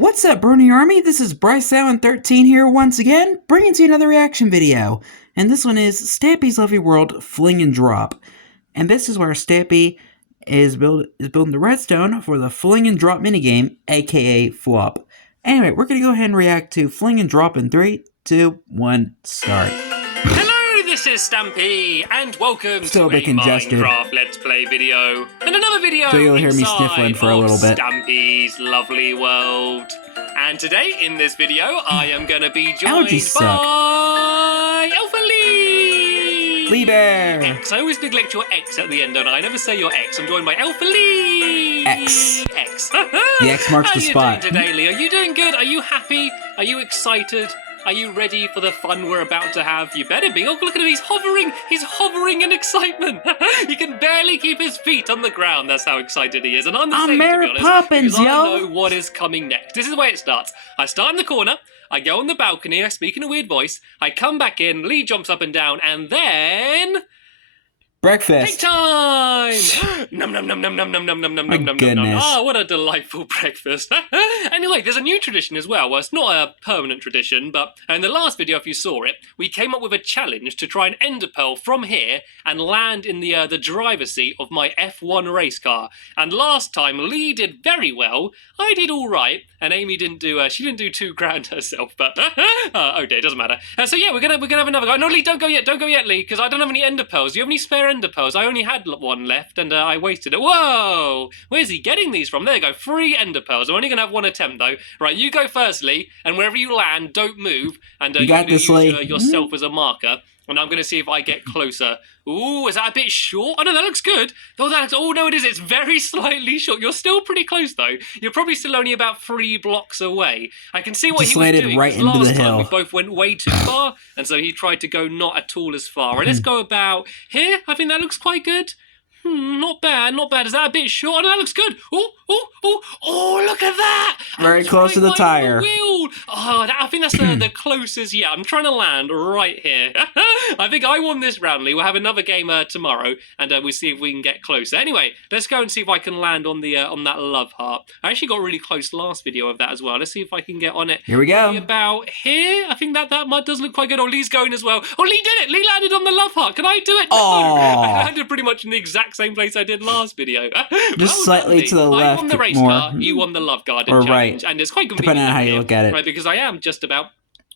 What's up, Brony Army? This is BryceAllen13 here once again, bringing to you another reaction video. And this one is Stampy's Lovely World Fling and Drop. And this is where Stampy is building the redstone for the Fling and Drop minigame, aka Flop. Anyway, we're going to go ahead and react to Fling and Drop in 3, 2, 1, start. Hello, this is Stampy, and welcome to a Minecraft Let's Play video, and another video So you'll hear me sniffling for a little bit. Stampy's Lovely World. And today, in this video, I am going to be joined by Alpha Lee! Lee Bear! X. I always neglect your X at the end, don't I? I never say your X. I'm joined by Alpha Lee! X. X. The X marks the spot. How are you doing today, Lee? Are you doing good? Are you happy? Are you excited? Are you ready for the fun we're about to have? You better be. Oh, look at him. He's hovering in excitement. He can barely keep his feet on the ground. That's how excited he is. And I'm the same, Mary to be honest, Poppins, because yo. I know what is coming next. This is the way it starts. I start in the corner. I go on the balcony. I speak in a weird voice. I come back in. Lee jumps up and down. And then... Breakfast. Take time! Num num num num num num num num num num num num. Oh, what a delightful breakfast. Anyway, there's a new tradition as well. Well, it's not a permanent tradition, but in the last video, if you saw it, we came up with a challenge to try and ender pearl from here and land in the driver's seat of my F1 race car. And last time, Lee did very well. I did all right, and Amy didn't do. She didn't do too grand herself, but oh dear, it doesn't matter. So yeah, we're gonna have another go. No, Lee, don't go yet, Lee, because I don't have any ender pearls. Do you have any spare ender pearls? I only had one left, and I wasted it. Whoa! Where's he getting these from? There you go, 3 ender pearls. I'm only gonna have 1 attempt though. Right, you go first, Lee, and wherever you land, don't move, and you got this, Lee. Use yourself as a marker. And I'm going to see if I get closer. Ooh, is that a bit short? Oh, no, that looks good. Oh, no, it is. It's very slightly short. You're still pretty close, though. You're probably still only about 3 blocks away. I can see what he was doing. Right into the hill. We both went way too far, and so he tried to go not at all as far. Right, let's go about here. I think that looks quite good. Not bad, not bad. Is that a bit short? Oh, no, that looks good. Oh, look at that. Very close to the tire. Oh, I think that's the closest. Yeah, I'm trying to land right here. I think I won this round, Lee. We'll have another game tomorrow, and we'll see if we can get closer. Anyway, let's go and see if I can land on the on that love heart. I actually got really close last video of that as well. Let's see if I can get on it. Here we go. About here. I think that mud does look quite good. Oh, Lee's going as well. Oh, Lee did it. Lee landed on the love heart. Can I do it? No. I landed pretty much in the exact same place I did last video. Just slightly to the left. I won the race car, you won the love garden or challenge, right. And it's quite convenient. Depending on how you look at it. Right, because I am just about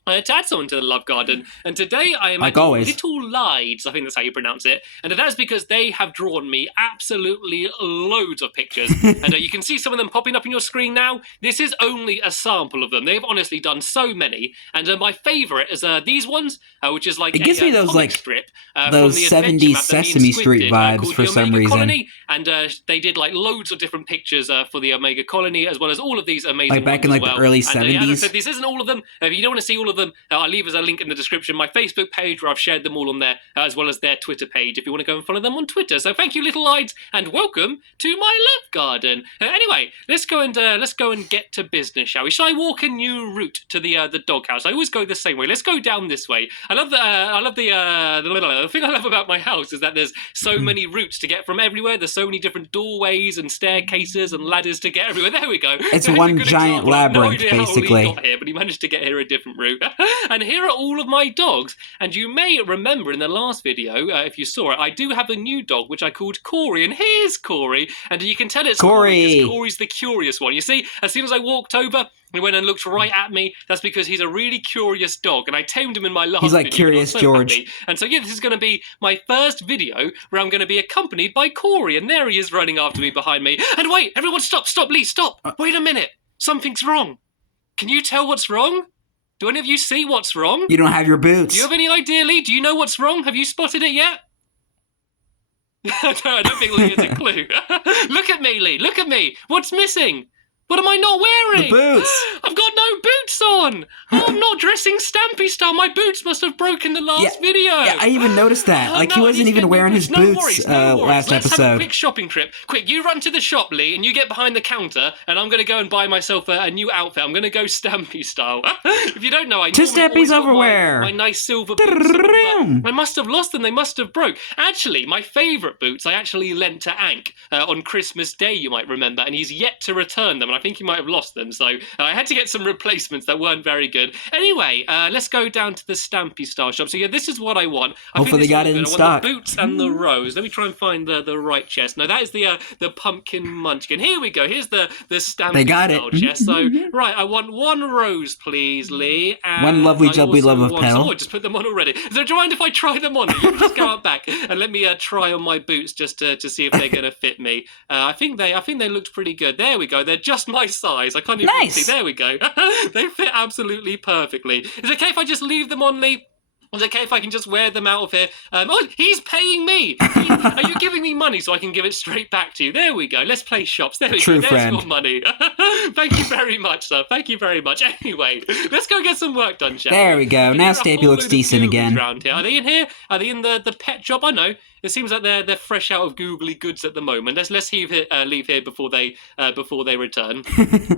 to add someone to the love garden, and today I am like always. Little Lides, I think that's how you pronounce it, and that's because they have drawn me absolutely loads of pictures, and you can see some of them popping up on your screen now. This is only a sample of them. They've honestly done so many, and my favourite is these ones, which is like it gives me those like strip, those 70s Sesame Street vibes for some reason. Colony, and they did like loads of different pictures for the Omega Colony, as well as all of these amazing like back in like the early 70s. And, as I said, this isn't all of them. If you don't want to see all of them, I'll leave as a link in the description my Facebook page where I've shared them all on there, as well as their Twitter page if you want to go and follow them on Twitter. So thank you, Little Lides, and welcome to my love garden. Anyway, let's go and get to business, shall we? Shall I walk a new route to the doghouse? I always go the same way. Let's go down this way. The thing I love about my house is that there's so many routes to get from everywhere. There's so many different doorways and staircases and ladders to get everywhere. There we go. It's one giant labyrinth, basically. He got here, but he managed to get here a different route. And here are all of my dogs. And you may remember in the last video, if you saw it, I do have a new dog, which I called Corey. And here's Corey. And you can tell it's Corey because Corey's the curious one. You see, as soon as I walked over, he went and looked right at me. That's because he's a really curious dog, and I tamed him in my last video. He's like Curious George. Happy. And so, yeah, this is going to be my first video where I'm going to be accompanied by Corey, and there he is running after me behind me. And wait, everyone stop, Lee, stop. Wait a minute. Something's wrong. Can you tell what's wrong? Do any of you see what's wrong? You don't have your boots. Do you have any idea, Lee? Do you know what's wrong? Have you spotted it yet? No, I don't think Lee has a clue. Look at me, Lee. Look at me. What's missing? What am I not wearing? The boots. I've got no no boots on. Oh, I'm not dressing Stampy style. My boots must have broken the last video. Yeah, I even noticed that. Oh, like, no, he wasn't even wearing his boots last Let's episode. have a quick shopping trip. Quick, you run to the shop, Lee, and you get behind the counter, and I'm going to go and buy myself a new outfit. I'm going to go Stampy style. If you don't know, I to Stampy's overwear. My nice silver boots. I must have lost them. They must have broke. Actually, my favourite boots I actually lent to Ank on Christmas Day, you might remember, and he's yet to return them, and I think he might have lost them, so I had to get some replacements that weren't very good. Anyway, let's go down to the Stampy style shop. So yeah, this is what I want. Hopefully they got it in stock. I want the boots and the rose. Let me try and find the right chest. No, that is the pumpkin munchkin. Here we go. Here's the Stampy style chest. So right, I want one rose, please, Lee. And one lovely jubbly love of petal. Oh, I just put them on already. So do you mind if I try them on? You just go out back and let me try on my boots just to see if they're going to fit me. I think they looked pretty good. There we go. They're just my size. I can't even see. There we go. They fit absolutely perfectly. Is it okay if I just leave them on, Lee? Is it okay if I can just wear them out of here? Oh, he's paying me. Are you giving me money so I can give it straight back to you? There we go. Let's play shops. There we go. There's your money. Thank you very much, sir. Thank you very much. Anyway, let's go get some work done, shall we? There we go. Now Stampy looks decent again. Around here. Are they in here? Are they in the pet shop? I know. It seems like they're fresh out of googly goods at the moment. Let's leave here before they return.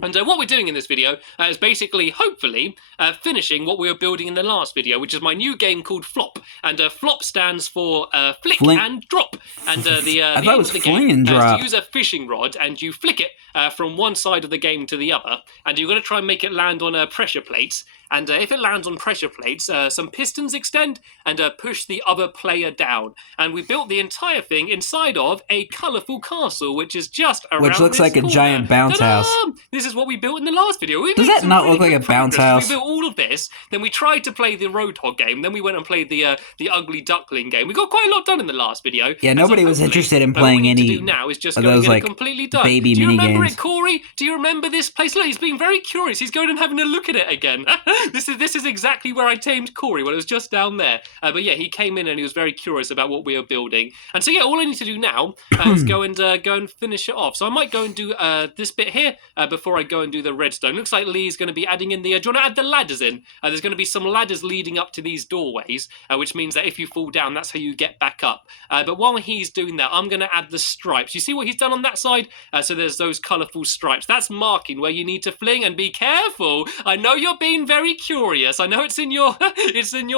And what we're doing in this video is basically, hopefully, finishing what we were building in the last video, which is my new game called Flop. And Flop stands for flick and drop. And the aim of the game is to use a fishing rod and you flick it from one side of the game to the other, and you're going to try and make it land on pressure plates. And if it lands on pressure plates, some pistons extend and push the other player down. And we built the entire thing inside of a colourful castle, which is just around Which looks like a giant bounce house. This is what we built in the last video. Does that not look like a bounce house? We built all of this, then we tried to play the Roadhog game, then we went and played the Ugly Duckling game. We got quite a lot done in the last video. Yeah, nobody was interested in playing any to do now is just of go those, and get like, it completely done. baby Do you mini remember games. it, Corey? Do you remember this place? Look, he's being very curious. He's going and having a look at it again. This is exactly where I tamed Corey. Well, it was just down there. But yeah, he came in and he was very curious about what we were building. And so yeah, all I need to do now is go and finish it off. So I might go and do this bit here before I go and do the redstone. Looks like Lee's going to be adding in the. Do you want to add the ladders in? There's going to be some ladders leading up to these doorways, which means that if you fall down, that's how you get back up. But while he's doing that, I'm going to add the stripes. You see what he's done on that side? So there's those colourful stripes. That's marking where you need to fling, and be careful. I know you're being very curious. I know it's in your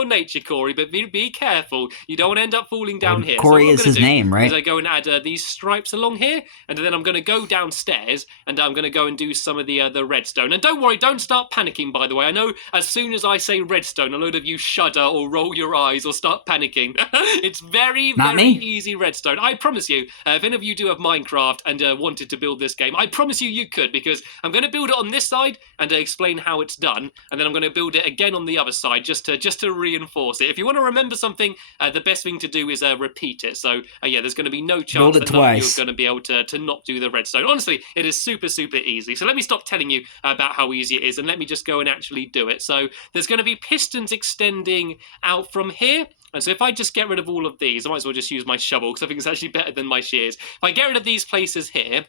nature, Corey, but be careful. You don't want to end up falling down here. Corey is his name, right? I go and add these stripes along here, and then I'm going to go downstairs, and I'm going to go and do some of the redstone. And don't worry, don't start panicking, by the way. I know as soon as I say redstone, a load of you shudder or roll your eyes or start panicking. It's very easy redstone. I promise you, if any of you do have Minecraft and wanted to build this game, I promise you could, because I'm going to build it on this side and explain how it's done, and then I'm going to build it again on the other side just to reinforce it. If you want to remember something, the best thing to do is repeat it. So yeah, there's going to be no chance that none of you are going to be able to not do the redstone. Honestly, it is super easy. So let me stop telling you about how easy it is and let me just go and actually do it. So there's going to be pistons extending out from here. And so if I just get rid of all of these, I might as well just use my shovel because I think it's actually better than my shears. If I get rid of these places here,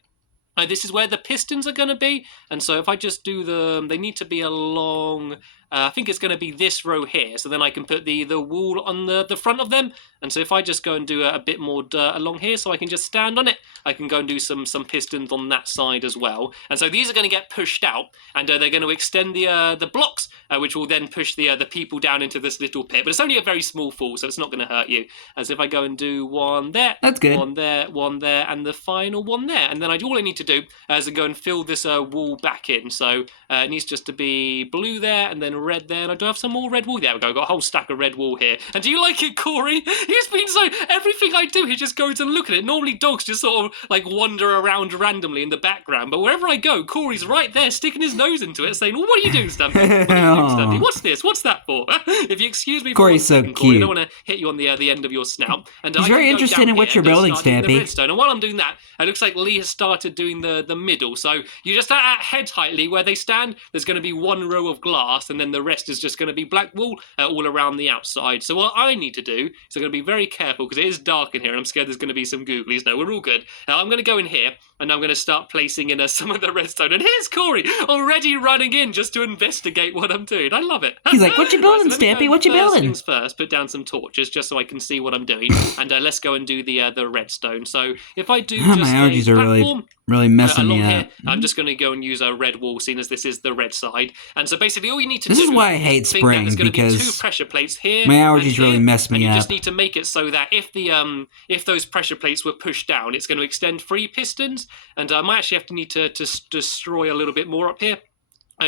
this is where the pistons are going to be. And so if I just do them, they need to be along. I think it's going to be this row here, so then I can put the wall on the front of them. And so if I just go and do a bit more dirt along here so I can just stand on it, I can go and do some pistons on that side as well. And so these are going to get pushed out, and they're going to extend the blocks, which will then push the people down into this little pit. But it's only a very small fall, so it's not going to hurt you. As if I go and do one there, that's good. One there, and the final one there. And then all I need to do is go and fill this wall back in. So it needs just to be blue there, and then red there, and I do have some more red wool. There we go, I've got a whole stack of red wool here. And do you like it, Corey? He's been everything I do, he just goes and look at it. Normally dogs just sort of like wander around randomly in the background, but wherever I go, Corey's right there sticking his nose into it saying, well, what are you doing, Stampy? What are you doing, Stampy? What's this? What's that for? If you excuse me for Corey's so cute. Corey, I don't want to hit you on the end of your snout. And he's very interested in what you're building, Stampy. And while I'm doing that, it looks like Lee has started doing the middle. So you just at head height, Lee, where they stand, there's going to be one row of glass, and then the rest is just going to be black wool all around the outside. So what I need to do is I'm going to be very careful because it is dark in here and I'm scared there's going to be some googlies. No, we're all good. Now I'm going to go in here and I'm going to start placing in some of the redstone. And here's Corey already running in just to investigate what I'm doing. I love it. He's like, what you building, Stampy? What you building? Things first, put down some torches just so I can see what I'm doing. And let's go and do the redstone. So if I do just my allergies are really messing me up. Here, I'm just going to go and use a red wall, seeing as this is the red side. And so basically all you need to do... This is why I hate spring, because be 2 pressure plates here. My allergies really mess me up. You just need to make it so that if those pressure plates were pushed down, it's going to extend 3 pistons. And I might actually need to destroy a little bit more up here.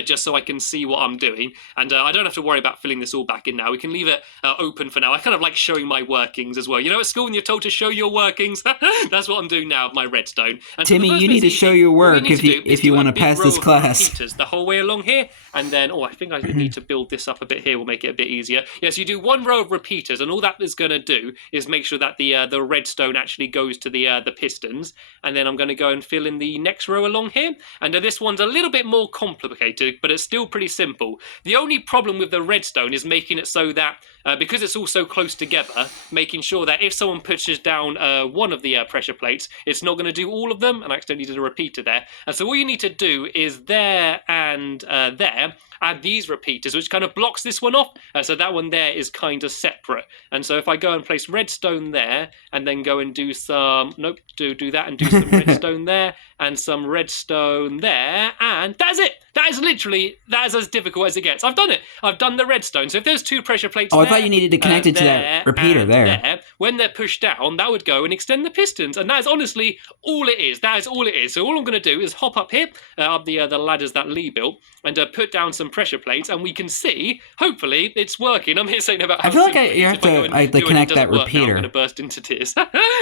Just so I can see what I'm doing. And I don't have to worry about filling this all back in now. We can leave it open for now. I kind of like showing my workings as well. You know, at school when you're told to show your workings, that's what I'm doing now with my redstone. And Timmy, you need to show your work if you want to pass this class. The whole way along here. And then, I think I need to build this up a bit here. We'll make it a bit easier. Yes, you do 1 row of repeaters, and all that is going to do is make sure that the redstone actually goes to the pistons. And then I'm going to go and fill in the next row along here. And this one's a little bit more complicated, but it's still pretty simple. The only problem with the redstone is making it so that, because it's all so close together, making sure that if someone pushes down one of the pressure plates, it's not going to do all of them, and I accidentally did a repeater there. And so all you need to do is there and there, add these repeaters, which kind of blocks this one off, so that one there is kind of separate. And so if I go and place redstone there, and then go and do some, do that, and do some redstone there, and some redstone there, and that's it! That is as difficult as it gets. I've done it. I've done the redstone. So if there's 2 pressure plates I thought you needed to connect it to that repeater there. When they're pushed down, that would go and extend the pistons. And that is honestly all it is. That is all it is. So all I'm going to do is hop up here, up the ladders that Lee built, and put down some pressure plates, and we can see, hopefully, it's working. I'm here saying about how I feel like you have to connect that repeater. I'm going to burst into tears.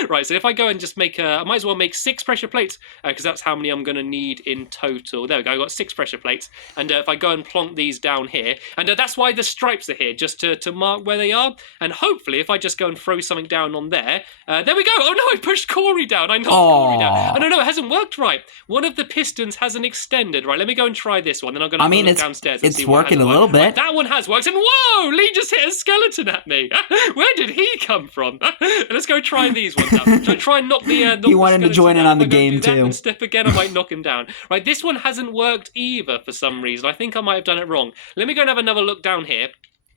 Right, so if I go and just make, I might as well make 6 pressure plates, because that's how many I'm going to need in total. There we go, I've got 6 pressure plates. And if I go and plonk these down here, and that's why the stripes are here, just to mark where they are. And hopefully, if I just go and throw something down on there we go. Oh no, I pushed Corey down. I knocked Corey down. Oh no, it hasn't worked right. One of the pistons hasn't extended. Right, let me go and try this one. Then I'm going to go downstairs and see what has worked. It's working a little bit. Right, that one has worked. And whoa, Lee just hit a skeleton at me. Where did he come from? Let's go try these ones out. Should I try and knock the He wanted to join in on the game too. And step again, I might knock him down. Right, this one hasn't worked either for some reason. I think I might have done it wrong. Let me go and have another look down here.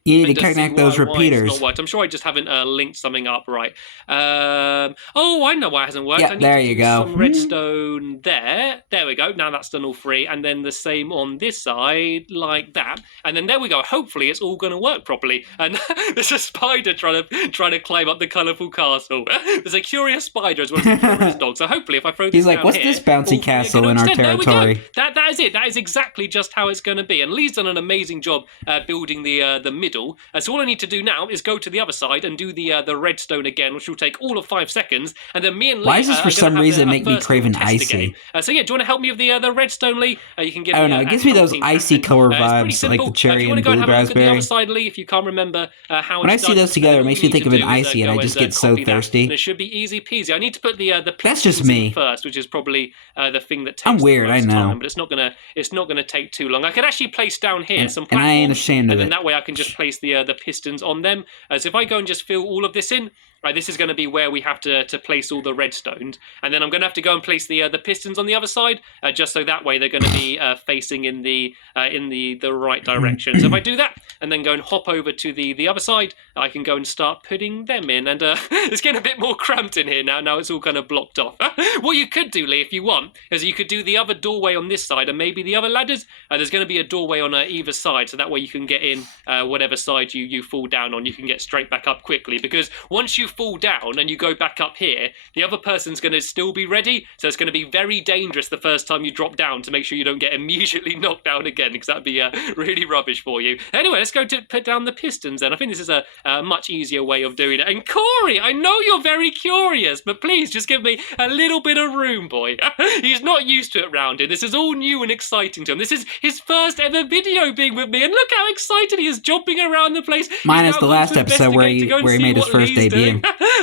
You need to connect those repeaters. I'm sure I just haven't linked something up right. Oh, I know why it hasn't worked. Yeah, there you go. Some redstone there. There we go. Now that's done all 3. And then the same on this side, like that. And then there we go. Hopefully it's all going to work properly. And there's a spider trying to climb up the colourful castle. There's a curious spider as well as a curious dog. So hopefully if I throw this He's like, down what's here, this bouncy castle in our territory? That is it. That is exactly just how it's going to be. And Lee's done an amazing job building the middle. So all I need to do now is go to the other side and do the redstone again, which will take all of 5 seconds. And then me and Lee. Why does this for some reason make me crave an icy? So yeah, do you want to help me with the redstone, Lee? You can give. I don't know. It gives me those icy color vibes, like the cherry and blue raspberry. The other side, Lee, if you can't remember how. When I see those together, it makes me think of an icy, and I just get so thirsty. It should be easy peasy. I need to put the That's just me first, which is probably the thing that takes. I'm weird, the most I know, time, but it's not gonna take too long. I could actually place down here some platforms, and I ain't ashamed of it. And then that way I can just place the pistons on them. So if I go and just fill all of this in, right, this is going to be where we have to place all the redstones, and then I'm going to have to go and place the pistons on the other side, just so that way they're going to be facing in the right direction. So if I do that, and then go and hop over to the other side, I can go and start putting them in, and it's getting a bit more cramped in here now. Now it's all kind of blocked off. What you could do, Lee, if you want, is you could do the other doorway on this side, and maybe the other ladders. There's going to be a doorway on either side, so that way you can get in whatever side you fall down on. You can get straight back up quickly, because once you fall down and you go back up here, the other person's going to still be ready, so it's going to be very dangerous the first time you drop down to make sure you don't get immediately knocked down again, because that'd be really rubbish for you. Anyway, let's go to put down the pistons then. I think this is a much easier way of doing it. And Corey, I know you're very curious, but please just give me a little bit of room, boy. He's not used to it round here. This is all new and exciting to him. This is his first ever video being with me, and look how excited he is, jumping around the place. Minus the last episode where he made his first debut.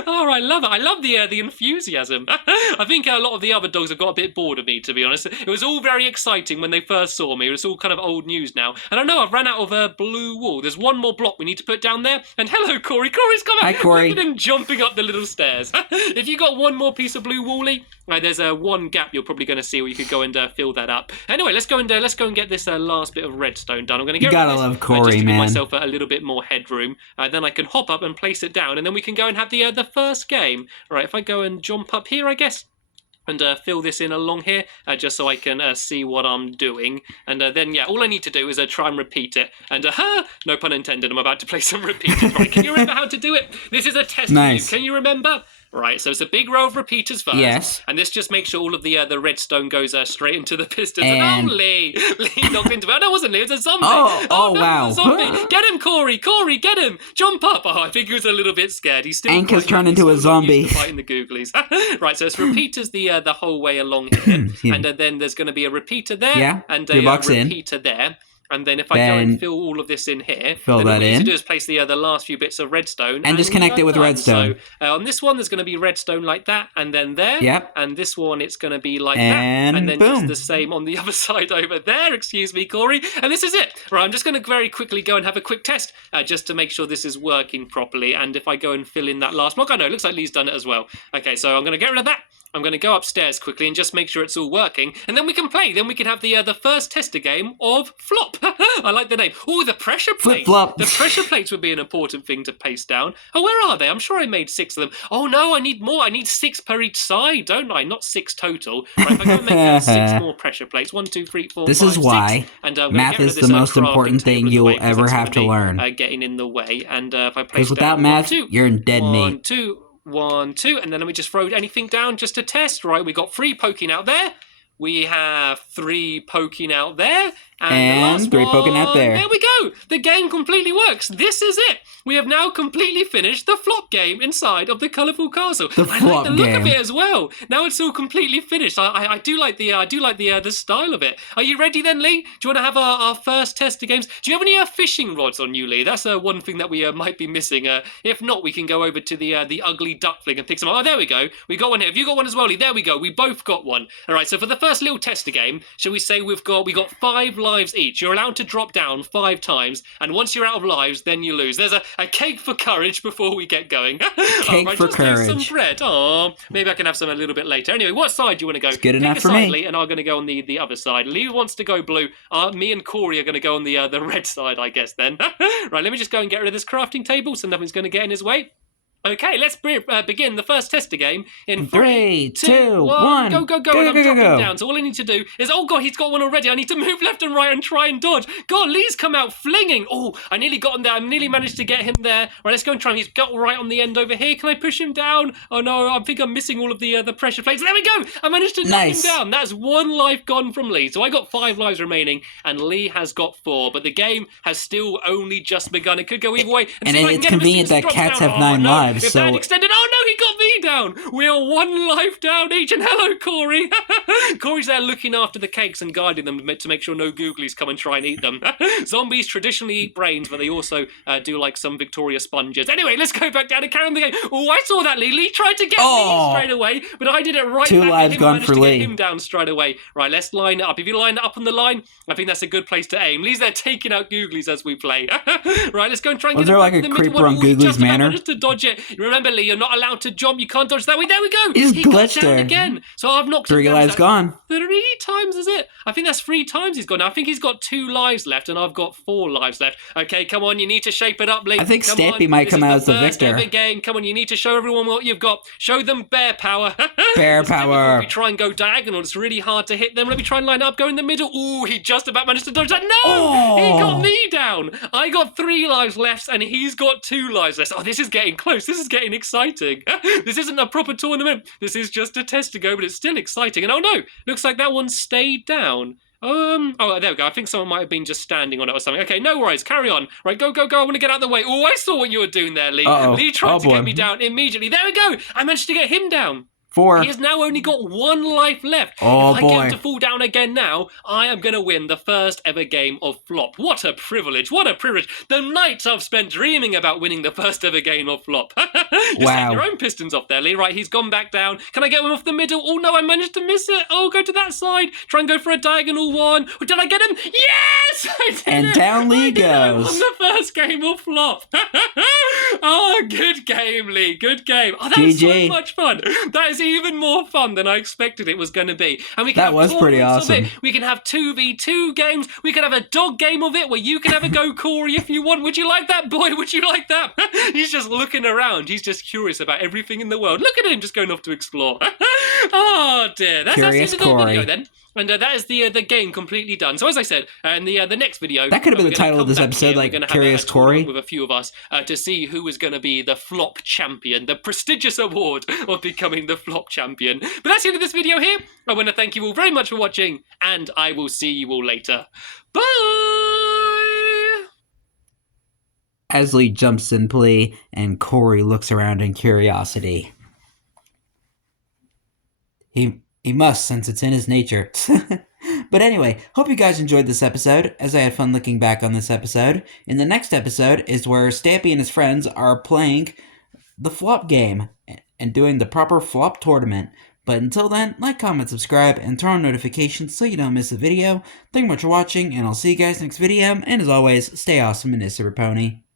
Oh, I love it. I love the enthusiasm. I think a lot of the other dogs have got a bit bored of me, to be honest. It was all very exciting when they first saw me. It's all kind of old news now. And I know I've ran out of a blue wool. There's one more block we need to put down there. And hello, Corey. Corey's come out. Hi, Corey. Look at him jumping up the little stairs. If you got one more piece of blue woolly, There's one gap you're probably going to see where you could go and fill that up. Anyway, let's go and get this last bit of redstone done. I'm going to get rid of this, love Corey, just to man. give myself a little bit more headroom. Then I can hop up and place it down, and then we can go and have the first game. All right, if I go and jump up here, I guess, and fill this in along here, just so I can see what I'm doing. And then, yeah, all I need to do is try and repeat it. And, no pun intended, I'm about to play some repeaters. Right, can you remember how to do it? This is a test for you. Can you remember? Right, so it's a big row of repeaters first. Yes. And this just makes sure all of the redstone goes straight into the pistons. And Lee knocked into it. Oh, no, it wasn't Lee, it was a zombie. Oh no, wow. Zombie. Get him, Corey, get him. Jump up. Oh, I think he was a little bit scared. He's still Ank has turned into a zombie. Fighting the googlies. Right, so it's repeaters the whole way along here. Yeah. And then there's going to be a repeater there. Yeah, and a repeater there. And then if I go and fill all of this in here, fill then that all we need in. to do is place the last few bits of redstone. And just connect it with redstone. So on this one, there's going to be redstone like that, and then there. Yep. And this one, it's going to be like and that. And then boom. just the same on the other side over there. Excuse me, Corey. And this is it. Right, I'm just going to very quickly go and have a quick test just to make sure this is working properly. And if I go and fill in that last block, I know, it looks like Lee's done it as well. Okay, so I'm going to get rid of that. I'm going to go upstairs quickly and just make sure it's all working, and then we can play. Then we can have the first tester game of Flop. I like the name. Oh, the pressure plates. Flip-flop. The pressure plates would be an important thing to paste down. Oh, where are they? I'm sure I made 6 of them. Oh, no, I need more. I need 6 per each side, don't I? Not 6 total. Right, if I go and make 6 more pressure plates. 1, 2, 3, 4, This 5, is why 6. And, math is the most important thing you'll ever have to learn. Getting in the way. And if I place Because without down math, 1, 2, you're in dead meat. 1, 2, 1, 2, and then let me just throw anything down just to test. Right, we got 3 poking out there. We have 3 poking out there. And the last 3 poking out there. There we go. The game completely works. This is it. We have now completely finished the Flop game inside of the colourful castle. I like the look of it as well. Now it's all completely finished. I do like the style of it. Are you ready then, Lee? Do you want to have our first test of games? Do you have any fishing rods on you, Lee? That's one thing that we might be missing. If not, we can go over to the ugly duckling and pick some up. Oh, there we go. We got one here. Have you got one as well, Lee? There we go. We both got one. All right. So for the first little tester game, shall we say we got 5 lives each. You're allowed to drop down 5 times, and once you're out of lives, then you lose. There's a cake for courage before we get going. Cake for courage. Some bread. Oh, maybe I can have some a little bit later. Anyway, what side do you want to go? It's good Pick enough a for side, me. Lee, and I'm going to go on the other side. Lee wants to go blue. Me and Corey are going to go on the red side, I guess, then. Right, let me just go and get rid of this crafting table so nothing's going to get in his way. Okay, let's begin the first tester game in 3, 2, 1. Go. And I'm dropping down. So all I need to do is, oh god, he's got one already. I need to move left and right and try and dodge. God, Lee's come out flinging. Oh, I nearly got him there. I nearly managed to get him there. Right, let's go and try him. He's got right on the end over here. Can I push him down? Oh no, I think I'm missing all of the pressure plates. There we go. I managed to knock him down. That's 1 life gone from Lee. So I got 5 lives remaining, and Lee has got 4. But the game has still only just begun. It could go either way. And it's convenient that cats have 9 lives. If so that extended, oh no, he got me down. We are 1 life down each. And hello, Corey. Corey's there looking after the cakes and guiding them to make sure no googlies come and try and eat them. Zombies traditionally eat brains, but they also do like some Victoria sponges. Anyway, let's go back down and carry on the game. Oh, I saw that, Lee. Lee tried to get me straight away, but I did it right 2 back lives at him. gone for Lee. Get him down straight away. Right, let's line it up. If you line it up on the line, I think that's a good place to aim. Lee's there taking out googlies as we play. Right, let's go and try and get there like a creeper on Googly's Manor? Managed to dodge it. Remember, Lee, you're not allowed to jump. You can't dodge that way. There we go. He's he glitched got down there. again. So I've knocked 3 him down. lives gone. 3 times is it? I think that's 3 times he's gone. Now, I think he's got 2 lives left, and I've got 4 lives left. Okay, come on, you need to shape it up, Lee. I think Stampy might come out as the victor. Ever game. Come on, you need to show everyone what you've got. Show them bear power. Bear power. If we try and go diagonal, it's really hard to hit them. Let me try and line up, go in the middle. Ooh, he just about managed to dodge that. No! He got me down. I got 3 lives left, and he's got 2 lives left. Oh, this is getting close. This is getting exciting. This isn't a proper tournament. This is just a test to go, but it's still exciting. And oh no, looks like that one stayed down. Oh, there we go. I think someone might have been just standing on it or something. Okay, no worries. Carry on. Right, go. I want to get out of the way. Oh, I saw what you were doing there, Lee. Lee tried to get me down immediately. There we go. I managed to get him down. 4. He has now only got 1 life left. Oh, if I boy. get him to fall down again now, I am going to win the first ever game of Flop. What a privilege. What a privilege. The nights I've spent dreaming about winning the first ever game of Flop. Just take your own pistons off there, Lee. Right, he's gone back down. Can I get him off the middle? Oh, no, I managed to miss it. Oh, go to that side. Try and go for a diagonal one. Oh, did I get him? Yes! I did and it. down Lee goes. goes. On the first game of Flop. Oh, good game, Lee. Good game. Oh, that GG. was so much fun. That is was even more fun than I expected it was going to be. And we can That was pretty awesome. We can have 2v2 games. We can have a dog game of it where you can have a go, Corey, if you want. Would you like that, boy? Would you like that? He's just looking around. He's just curious about everything in the world. Look at him just going off to explore. Oh, dear. That's the end of the video, then. And that is the game completely done. So as I said, in the next video, that could have been the title of this episode, like Curious Corey, with a few of us to see who is going to be the flop champion, the prestigious award of becoming the flop champion. But that's the end of this video here. I want to thank you all very much for watching, and I will see you all later. Bye. Asley jumps in plea, and Corey looks around in curiosity. He must, since it's in his nature. But anyway, hope you guys enjoyed this episode, as I had fun looking back on this episode. In the next episode is where Stampy and his friends are playing the flop game and doing the proper flop tournament. But until then, like, comment, subscribe, and turn on notifications so you don't miss a video. Thank you much for watching, and I'll see you guys next video. And as always, stay awesome and S4EP16.